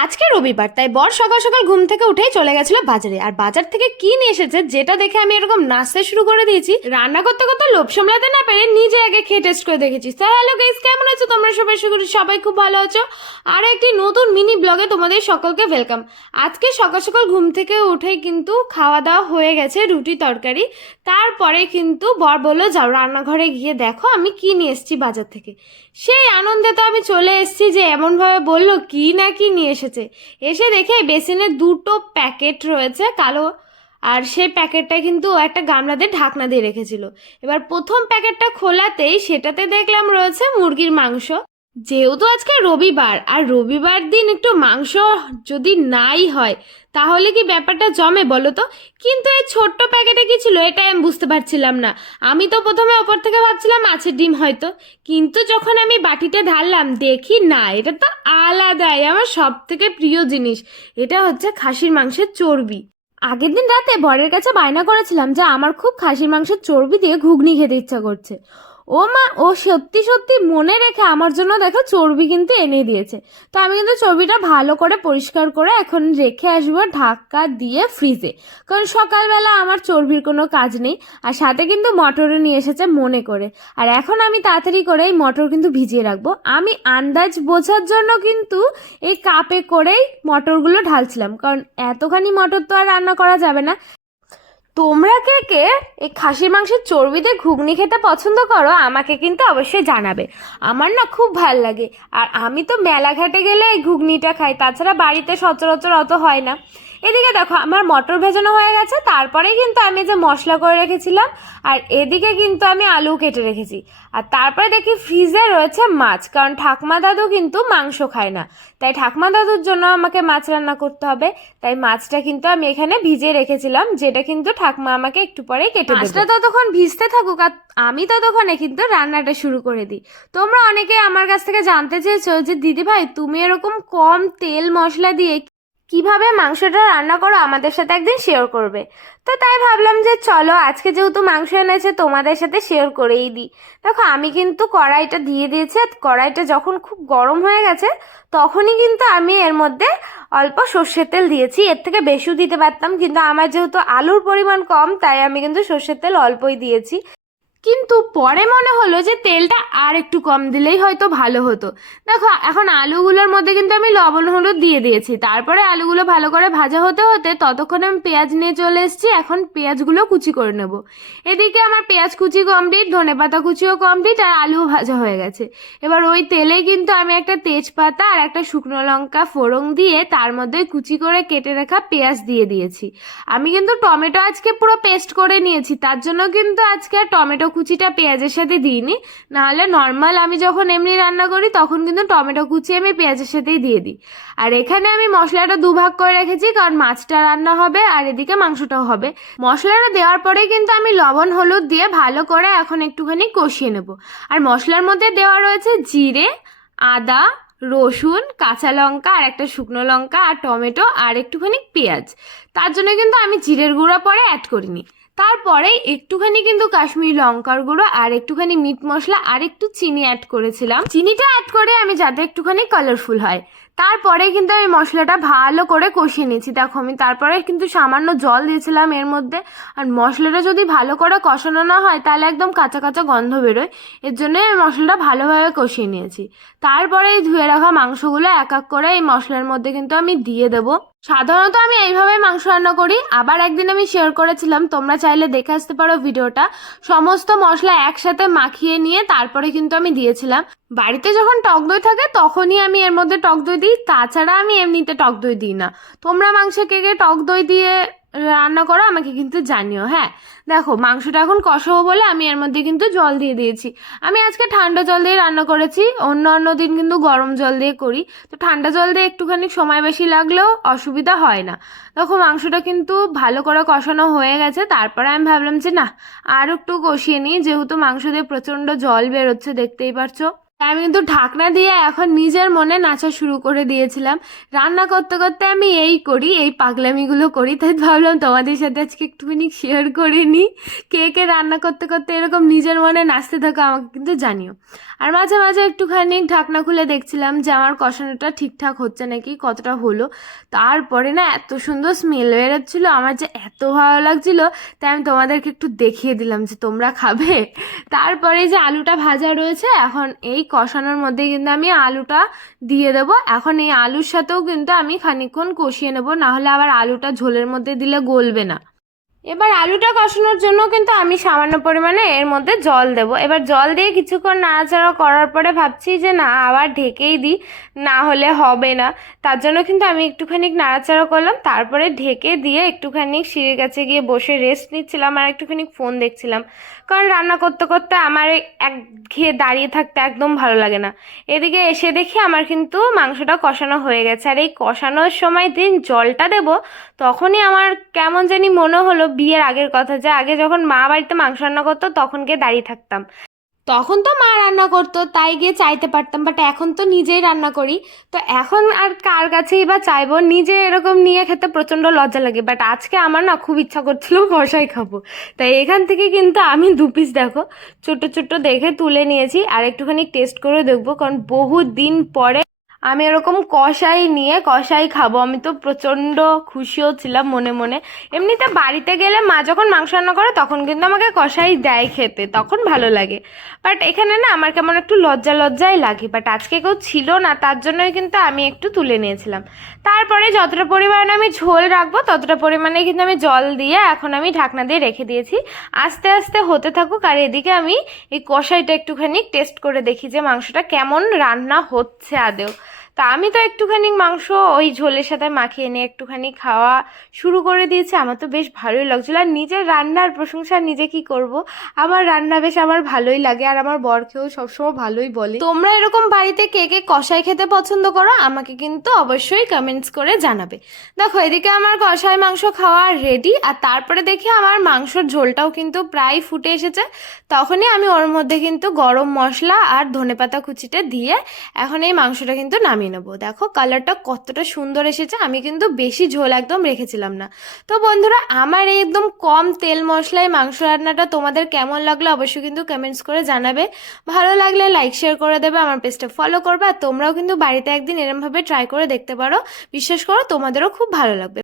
আজকে রবিবার, তাই বর সকাল সকাল ঘুম থেকে উঠেই চলে গেছিল বাজারে। আর বাজার থেকে কি নিয়ে এসেছে, যেটা দেখে আমি এরকম নাচতে শুরু করে দিয়েছি। রান্না করতে করতে লোভ সামলাতে না পেরে নিজে আগে খেয়ে টেস্ট করে দেখেছি। তো হ্যালো গাইস কেমন আছো? তোমরা সবাই শুরু সবাই খুব ভালো আছো? আর একটি নতুন মিনি ব্লগে তোমাদের সকলকে ওয়েলকাম আজকে সকাল সকাল ঘুম থেকে উঠেই কিন্তু খাওয়া দাওয়া হয়ে গেছে রুটি তরকারি। তারপরে কিন্তু বর বলল, যাও রান্নাঘরে গিয়ে দেখো আমি কি নিয়ে এসেছি বাজার থেকে। সেই আনন্দে তো আমি চলে এসেছি যে এমনভাবে বলল, কি না কি নিয়ে এসেছে। এসে দেখে বেসিনে দুটো প্যাকেট রয়েছে কালো, আর সেই প্যাকেটটা কিন্তু একটা গামলাতে ঢাকনা দিয়ে রেখেছিল। এবার প্রথম প্যাকেটটা খোলাতেই সেটাতে দেখলাম রয়েছে মুরগির মাংস। যেহেতু আজকে রবিবার, আর রবিবার দিন একটু মাংস যদি নাই হয়, তাহলে কি ব্যাপারটা জমে বলো তো? কিন্তু এই ছোট্ট প্যাকেটে কি ছিল এটা আমি বুঝতে পারছিলাম না। আমি তো প্রথমে ওপর থেকে ভাবছিলাম মাছের ডিম হয়তো, কিন্তু যখন আমি বাটিতে ঢাললাম, দেখি না, এটা তো আলাদাই, আমার সব থেকে প্রিয় জিনিস। এটা হচ্ছে খাসির মাংসের চর্বি। আগের দিন রাতে বরের কাছে বায়না করেছিলাম যে আমার খুব খাসির মাংসের চর্বি দিয়ে ঘুগনি খেতে ইচ্ছা করছে। ও মা, ও সত্যি সত্যি মনে রেখে আমার জন্য দেখো চর্বি কিন্তু এনে দিয়েছে। তো আমি কিন্তু চর্বিটা ভালো করে পরিষ্কার করে এখন রেখে আসব ঢাকা দিয়ে ফ্রিজে। কারণ সকালবেলা আমার চর্বির কোনো কাজ নেই, আর সাথে কিন্তু মটরও নিয়ে এসেছে মনে করে। আর এখন আমি তাড়াতাড়ি করে এই মটর কিন্তু ভিজিয়ে রাখব। আমি আন্দাজ বোঝার জন্য কিন্তু এই কাপে করেই মটরগুলো ঢালছিলাম। কারণ এতখানি মটর তো আর রান্না করা যাবে না। তোমরা কে কে এই খাসির মাংসের চর্বিতে ঘুগনি খেতে পছন্দ করো আমাকে কিন্তু অবশ্যই জানাবে। আমার না খুব ভালো লাগে। আর আমি তো মেলাঘাটে গেলে এই ঘুগনিটা খাই, তাছাড়া বাড়িতে সচরাচর অত হয় না। এদিকে দেখো, আমার মটর ভেজানো হয়ে গেছে, তারপরে কিন্তু আমি যে মশলা করে রেখেছিলাম, আর এদিকে কিন্তু আমি আলু কেটে রেখেছি। আর তারপরে দেখি ফ্রিজে রয়েছে মাছ, কারণ ঠাকমা দাদু কিন্তু মাংস খায় না। তাই ঠাকমা দাদুর জন্য আমাকে মাছ রান্না করতে হবে। তাই মাছটা কিন্তু আমি এখানে ভিজিয়ে রেখেছিলাম, যেটা কিন্তু ঠাকমা আমাকে একটু পরে কেটে মাছটা ততক্ষণ ভিজতে থাকুক, আর আমি ততক্ষণে কিন্তু রান্নাটা শুরু করে দিই। তোমরা অনেকে আমার কাছ থেকে জানতে চেয়েছো যে দিদি ভাই তুমি এরকম কম তেল মশলা দিয়ে কীভাবে মাংসটা রান্না করো আমাদের সাথে একদিন শেয়ার করবে। তো তাই ভাবলাম যে চলো, আজকে যেহেতু মাংস এনেছে, তোমাদের সাথে শেয়ার করেই দিই। দেখো, আমি কিন্তু কড়াইটা দিয়ে দিয়েছি কড়াইটা যখন খুব গরম হয়ে গেছে, তখনই কিন্তু আমি এর মধ্যে অল্প সর্ষের তেল দিয়েছি। এর থেকে বেশিও দিতে পারতাম, কিন্তু আমার যেহেতু আলুর পরিমাণ কম, তাই আমি কিন্তু সর্ষের তেল অল্পই দিয়েছি। কিন্তু পরে মনে হলো যে তেলটা আর একটু কম দিলেই হয়তো ভালো হতো। দেখো, এখন আলুগুলোর মধ্যে কিন্তু আমি লবণ, হলুদ দিয়ে দিয়েছি। তারপরে আলুগুলো ভালো করে ভাজা হতে হতে ততক্ষণে আমি পেঁয়াজ নিয়ে চলে এসেছি। এখন পেঁয়াজগুলো কুচি করে নেব। এদিকে আমার পেঁয়াজ কুচি কমপ্লিট ধনে পাতা কুচিও কমপ্লিট আর আলুও ভাজা হয়ে গেছে। এবার ওই তেলে কিন্তু আমি একটা তেজপাতা আর একটা শুকনো লঙ্কা ফোড়ন দিয়ে তার মধ্যে কুচি করে কেটে রাখা পেঁয়াজ দিয়ে দিয়েছি। আমি কিন্তু টমেটো আজকে পুরো পেস্ট করে নিয়েছি। তার জন্য কিন্তু আজকে আর টমেটো কুচিটা পেঁয়াজের সাথে দিইনি, নাহলে নর্মাল আমি যখন এমনি রান্না করি তখন কিন্তু টমেটো কুচি আমি পেঁয়াজের সাথেই দিয়ে দিই। আর এখানে আমি মশলাটা দুভাগ করে রেখেছি কারণ মাছটা রান্না হবে আর এদিকে মাংসটাও হবে। মশলাটা দেওয়ার পরে কিন্তু আমি লবণ, হলুদ দিয়ে ভালো করে এখন একটুখানি কষিয়ে নেব। আর মশলার মধ্যে দেওয়া রয়েছে জিরে, আদা, রসুন, কাঁচা লঙ্কা আর একটা শুকনো লঙ্কা আর টমেটো আর একটুখানি পেঁয়াজ। তার জন্য কিন্তু আমি জিরের গুঁড়া পরে অ্যাড করিনি। তারপরে একটুখানি কিন্তু কাশ্মীরি লঙ্কার গুঁড়ো আর একটুখানি মিট মশলা আর একটু চিনি অ্যাড করেছিলাম। চিনিটা অ্যাড করে আমি যাতে একটুখানি কালারফুল হয়। তারপরে কিন্তু আমি মশলাটা ভালো করে কষিয়ে নিয়েছি। দেখো, আমি তারপরে কিন্তু সামান্য জল দিয়েছিলাম এর মধ্যে। আর মশলাটা যদি ভালো করে কষানো না হয়, তাহলে একদম কাঁচা কাঁচা গন্ধ বেরোয়। এর জন্য আমি মশলাটা ভালোভাবে কষিয়ে নিয়েছি। তারপরে এই ধুয়ে রাখা মাংসগুলো এক এক করে এই মশলার মধ্যে কিন্তু আমি দিয়ে দেবো। সাধারণত আমি এইভাবে মাংস রান্না করি। আবার একদিন আমি শেয়ার করেছিলাম, তোমরা চাইলে দেখে আসতে পারো ভিডিওটা। সমস্ত মশলা একসাথে মাখিয়ে নিয়ে তারপরে কিন্তু আমি দিয়েছিলাম। বাড়িতে যখন টক দই থাকে, তখনই আমি এর মধ্যে টক দই দিই। তাছাড়া আমি এমনিতে টক দই দিই না। তোমরা মাংস কেকে টক দই দিয়ে রান্না করো, আমাকে কিন্তু জানিও হ্যাঁ? দেখো, মাংসটা এখন কষাবো বলে আমি এর মধ্যে কিন্তু জল দিয়ে দিয়েছি। আমি আজকে ঠান্ডা জল দিয়ে রান্না করেছি, অন্য অন্য দিন কিন্তু গরম জল দিয়ে করি। তো ঠান্ডা জল দিয়ে একটুখানি সময় বেশি লাগলেও অসুবিধা হয় না। দেখো, মাংসটা কিন্তু ভালো করে কষানো হয়ে গেছে, তারপরে আমি ভাবলাম যে না, আর একটু কষিয়ে নিই, যেহেতু মাংস দিয়ে প্রচণ্ড জল বেরোচ্ছে, দেখতেই পারছ। আমি কিন্তু ঢাকনা দিয়ে এখন নিজের মনে নাচা শুরু করে দিয়েছিলাম। রান্না করতে করতে আমি এই করি, এই পাগলামিগুলো করি। তাই ভাবলাম তোমাদের সাথে আজকে একটুখানি শেয়ার করে নিই। কে কে রান্না করতে করতে এরকম নিজের মনে নাচতে থাকো আমাকে কিন্তু জানিও। আর মাঝে মাঝে একটুখানি ঢাকনা খুলে দেখছিলাম যে আমার কষানোটা ঠিকঠাক হচ্ছে নাকি, কতটা হলো। তারপরে না এত সুন্দর স্মেল বেরোচ্ছিলো, আমার যে এত ভালো লাগছিল, তাই আমি তোমাদেরকে একটু দেখিয়ে দিলাম যে তোমরা খাবে। তারপরে যে আলুটা ভাজা রয়েছে, এখন এই কষানোর মধ্যে কিন্তু আমি আলুটা দিয়ে দেবো। এখন এই আলুর সাথেও কিন্তু আমি খানিকক্ষণ কষিয়ে নেব, নাহলে আবার আলুটা ঝোলের মধ্যে দিলে গলবে না। এবার আলুটা কষানোর জন্য কিন্তু আমি সামান্য পরিমাণে এর মধ্যে জল দেব। এবার জল দিয়ে কিছুক্ষণ নাড়াচাড়া করার পরে ভাবছি যে না, আবার ঢেকেই দিই, না হলে হবে না। তার জন্য কিন্তু আমি একটুখানি নাড়াচাড়া করলাম, তারপরে ঢেকে দিয়ে একটুখানি সিঁড়ির কাছে গিয়ে বসে রেস্ট নিচ্ছিলাম আর একটুখানি ফোন দেখছিলাম। কারণ রান্না করতে করতে আমার এক ঘেয়ে দাঁড়িয়ে থাকতে একদম ভালো লাগে না। এদিকে এসে দেখি আমার কিন্তু মাংসটা কষানো হয়ে গেছে। আর এই কষানোর সময় দিন জলটা দেব, তখনই আমার কেমন জানি মনে হলো বিয়ের আগের কথা যে আগে যখন মা বাড়িতে মাংস রান্না করতো তখন গিয়ে দাঁড়িয়ে থাকতাম। তখন তো মা রান্না করতো, তাই গিয়ে চাইতে পারতাম বাট এখন তো নিজেই রান্না করি। তো এখন আর কার কাছেই বা চাইব? নিজে এরকম নিয়ে খেতে প্রচণ্ড লজ্জা লাগে বাট আজকে আমার না খুব ইচ্ছা করছিল কষাই খাব। তাই এখান থেকে কিন্তু আমি দু পিস দেখো, ছোট ছোট দেখে তুলে নিয়েছি, আর একটুখানি টেস্ট করে দেখব, কারণ বহু দিন পরে আমি এরকম কষাই নিয়ে কষাই খাব। আমি তো প্রচণ্ড খুশিও ছিলাম মনে মনে। এমনিতে বাড়িতে গেলে মা যখন মাংস রান্না করে, তখন কিন্তু আমাকে কষাই দেয় খেতে। তখন ভালো লাগে। বাট এখানে না আমার কেমন একটু লজ্জা লজ্জাই লাগে। বাট আজকে কেউ ছিল না, তার জন্যই কিন্তু আমি একটু তুলে নিয়েছিলাম। তারপরে যতটা পরিমাণে আমি ঝোল রাখব, ততটা পরিমাণে কিন্তু আমি জল দিয়ে এখন আমি ঢাকনা দিয়ে রেখে দিয়েছি। আস্তে আস্তে হতে থাকুক আর এদিকে আমি এই কষাইটা একটুখানি টেস্ট করে দেখি যে মাংসটা কেমন রান্না হচ্ছে আদেও তা আমি তো একটুখানি মাংস ওই ঝোলের সাথে মাখিয়ে নিয়ে একটুখানি খাওয়া শুরু করে দিয়েছি। আমার তো বেশ ভালোই লাগছিল। আর নিজের রান্নার প্রশংসা নিজে কি করব? আমার রান্না বেশ আমার ভালোই লাগে আর আমার বরকেও সবসময় ভালোই বলে। তোমরা এরকম বাড়িতে কে কে কষাই খেতে পছন্দ করো, আমাকে কিন্তু অবশ্যই কমেন্টস করে জানাবে। দেখো, এদিকে আমার কষাই মাংস খাওয়া রেডি আর তারপরে দেখি আমার মাংসর ঝোলটাও কিন্তু প্রায় ফুটে এসেছে। তখনই আমি ওর মধ্যে কিন্তু গরম মশলা আর ধনেপাতা কুচিটা দিয়ে এখন এই মাংসটা কিন্তু নামিয়ে নেব। দেখো কালারটা কতটা সুন্দর এসেছে, আমি কিন্তু বেশি ঝোল একদম রেখেছিলাম না। তো বন্ধুরা, আমার এই একদম কম তেল মশলায় মাংস রান্নাটা তোমাদের কেমন লাগল অবশ্যই কিন্তু কমেন্টস করে জানাবে। ভালো লাগলে লাইক শেয়ার করে দেবে, আমার পেজটা ফলো করবে, আর তোমরাও কিন্তু বাড়িতে একদিন এরমভাবে ট্রাই করে দেখতে পারো। বিশ্বাস করো, তোমাদেরও খুব ভালো লাগবে।